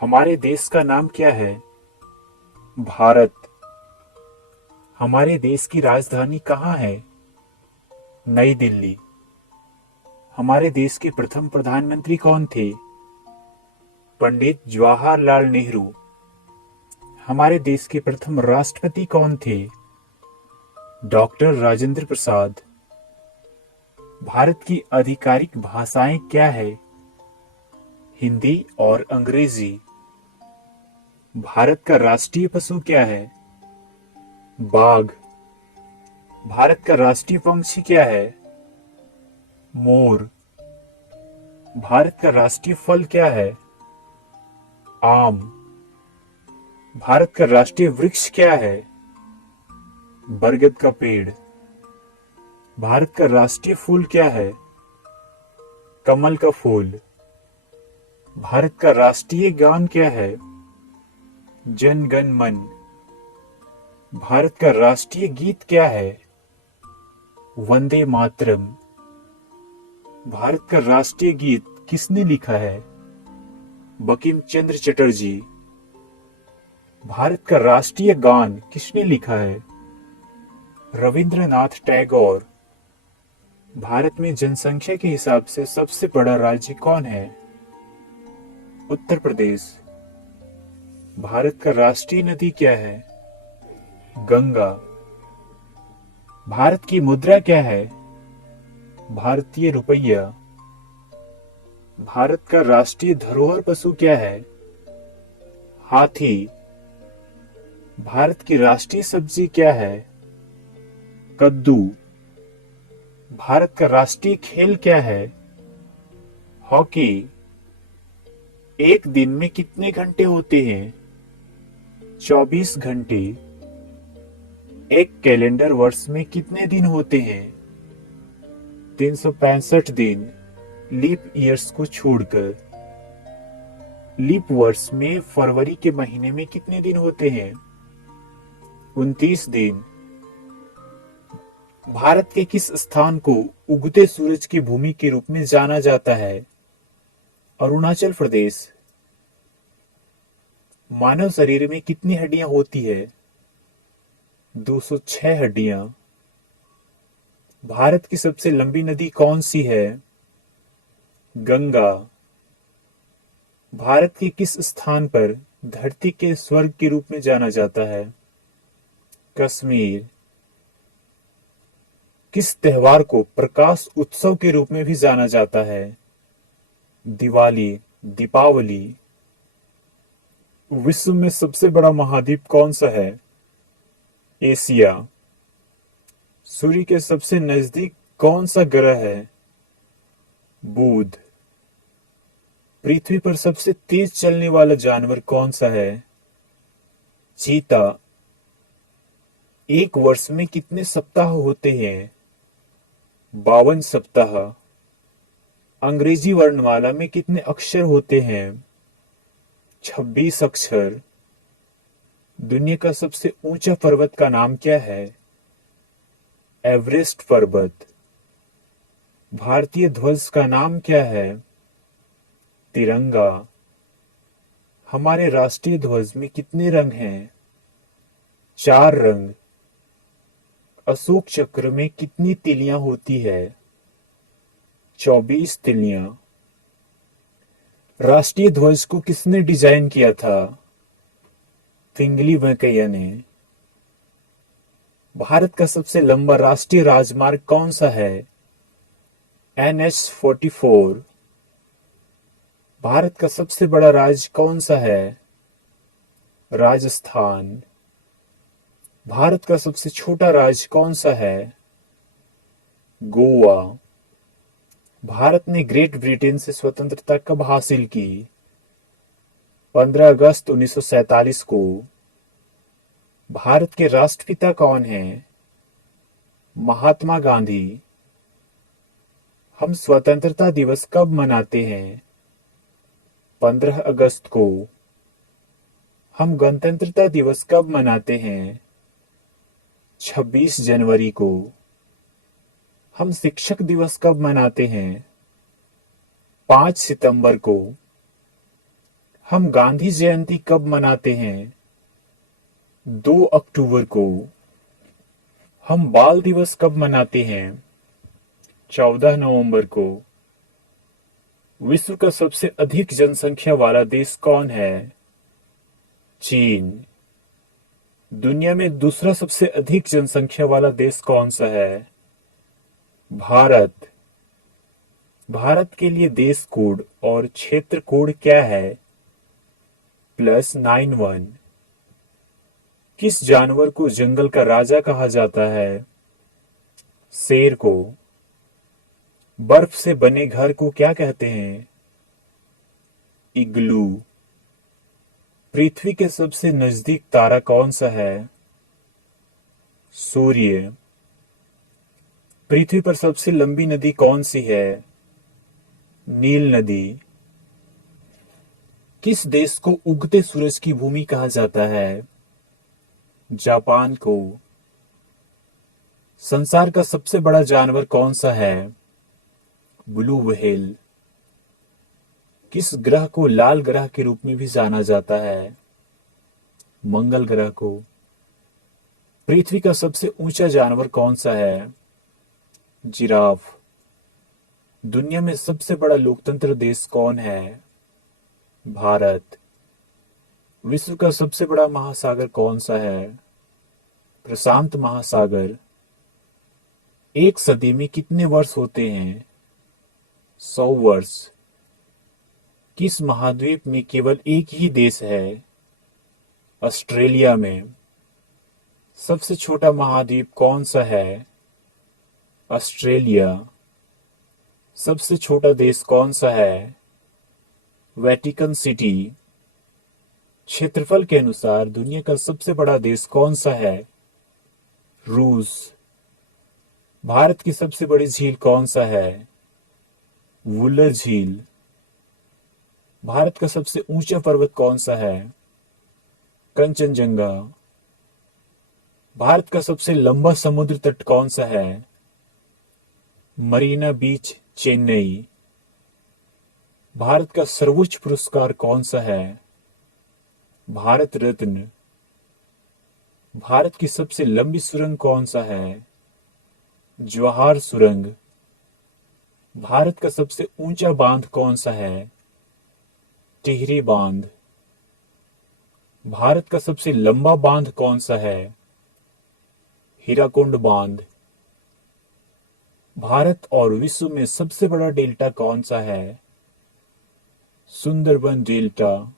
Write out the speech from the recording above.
हमारे देश का नाम क्या है? भारत। हमारे देश की राजधानी कहाँ है? नई दिल्ली। हमारे देश के प्रथम प्रधानमंत्री कौन थे? पंडित जवाहरलाल नेहरू। हमारे देश के प्रथम राष्ट्रपति कौन थे? डॉक्टर राजेंद्र प्रसाद। भारत की आधिकारिक भाषाएं क्या है? हिंदी और अंग्रेजी। भारत का राष्ट्रीय पशु क्या है? बाघ। भारत का राष्ट्रीय पक्षी क्या है? मोर। भारत का राष्ट्रीय फल क्या है? आम। भारत का राष्ट्रीय वृक्ष क्या है? बरगद का पेड़। भारत का राष्ट्रीय फूल क्या है? कमल का फूल। भारत का राष्ट्रीय गान क्या है? जन गण मन। भारत का राष्ट्रीय गीत क्या है? वंदे मातरम। भारत का राष्ट्रीय गीत किसने लिखा है? बंकिम चंद्र चटर्जी। भारत का राष्ट्रीय गान किसने लिखा है? रविंद्रनाथ टैगोर। भारत में जनसंख्या के हिसाब से सबसे बड़ा राज्य कौन है? उत्तर प्रदेश। भारत का राष्ट्रीय नदी क्या है? गंगा। भारत की मुद्रा क्या है? भारतीय रुपया। भारत का राष्ट्रीय धरोहर पशु क्या है? हाथी। भारत की राष्ट्रीय सब्जी क्या है? कद्दू। भारत का राष्ट्रीय खेल क्या है? हॉकी। एक दिन में कितने घंटे होते हैं? 24 घंटे। एक कैलेंडर वर्ष में कितने दिन होते हैं? 365 दिन, लीप ईयर्स को छोड़कर। लीप वर्ष में फरवरी के महीने में कितने दिन होते हैं? 29 दिन। भारत के किस स्थान को उगते सूरज की भूमि के रूप में जाना जाता है? अरुणाचल प्रदेश। मानव शरीर में कितनी हड्डियां होती है? 206 हड्डियां। भारत की सबसे लंबी नदी कौन सी है? गंगा। भारत के किस स्थान पर धरती के स्वर्ग के रूप में जाना जाता है? कश्मीर। किस त्योहार को प्रकाश उत्सव के रूप में भी जाना जाता है? दिवाली, दीपावली। विश्व में सबसे बड़ा महाद्वीप कौन सा है? एशिया। सूर्य के सबसे नजदीक कौन सा ग्रह है? बुध। पृथ्वी पर सबसे तेज चलने वाला जानवर कौन सा है? चीता। एक वर्ष में कितने सप्ताह होते हैं? 52 सप्ताह। अंग्रेजी वर्णमाला में कितने अक्षर होते हैं? 26 अक्षर। दुनिया का सबसे ऊंचा पर्वत का नाम क्या है? एवरेस्ट पर्वत। भारतीय ध्वज का नाम क्या है? तिरंगा। हमारे राष्ट्रीय ध्वज में कितने रंग हैं? 4 रंग। अशोक चक्र में कितनी तिलियां होती है? 24 तिलियां। राष्ट्रीय ध्वज को किसने डिजाइन किया था? पिंगली वेंकैया ने। भारत का सबसे लंबा राष्ट्रीय राजमार्ग कौन सा है? NH-44। भारत का सबसे बड़ा राज्य कौन सा है? राजस्थान। भारत का सबसे छोटा राज्य कौन सा है? गोवा। भारत ने ग्रेट ब्रिटेन से स्वतंत्रता कब हासिल की? 15 अगस्त 1947 को। भारत के राष्ट्रपिता कौन हैं? महात्मा गांधी। हम स्वतंत्रता दिवस कब मनाते हैं? 15 अगस्त को। हम गणतंत्रता दिवस कब मनाते हैं? 26 जनवरी को। हम शिक्षक दिवस कब मनाते हैं? 5 सितंबर को। हम गांधी जयंती कब मनाते हैं? 2 अक्टूबर को। हम बाल दिवस कब मनाते हैं? 14 नवंबर को। विश्व का सबसे अधिक जनसंख्या वाला देश कौन है? चीन। दुनिया में दूसरा सबसे अधिक जनसंख्या वाला देश कौन सा है? भारत। भारत के लिए देश कोड और क्षेत्र कोड क्या है? +91। किस जानवर को जंगल का राजा कहा जाता है? शेर को। बर्फ से बने घर को क्या कहते हैं? इग्लू। पृथ्वी के सबसे नजदीक तारा कौन सा है? सूर्य। पृथ्वी पर सबसे लंबी नदी कौन सी है? नील नदी। किस देश को उगते सूरज की भूमि कहा जाता है? जापान को। संसार का सबसे बड़ा जानवर कौन सा है? Blue whale. किस ग्रह को लाल ग्रह के रूप में भी जाना जाता है? मंगल ग्रह को। पृथ्वी का सबसे ऊंचा जानवर कौन सा है? जिराफ। दुनिया में सबसे बड़ा लोकतंत्र देश कौन है? भारत। विश्व का सबसे बड़ा महासागर कौन सा है? प्रशांत महासागर। एक सदी में कितने वर्ष होते हैं? 100 वर्ष। किस महाद्वीप में केवल एक ही देश है? ऑस्ट्रेलिया में। सबसे छोटा महाद्वीप कौन सा है? ऑस्ट्रेलिया। सबसे छोटा देश कौन सा है? Vatican city. क्षेत्रफल के अनुसार दुनिया का सबसे बड़ा देश कौन सा है? रूस। भारत की सबसे बड़ी झील कौन सा है? वुलर झील। भारत का सबसे ऊंचा पर्वत कौन सा है? कंचनजंगा। भारत का सबसे लंबा समुद्र तट कौन सा है? मरीना बीच, चेन्नई। भारत का सर्वोच्च पुरस्कार कौन सा है? भारत रत्न। भारत की सबसे लंबी सुरंग कौन सा है? जवाहर सुरंग। भारत का सबसे ऊंचा बांध कौन सा है? टिहरी बांध। भारत का सबसे लंबा बांध कौन सा है? हीराकुंड बांध। भारत और विश्व में सबसे बड़ा डेल्टा कौन सा है? सुंदरबन डेल्टा।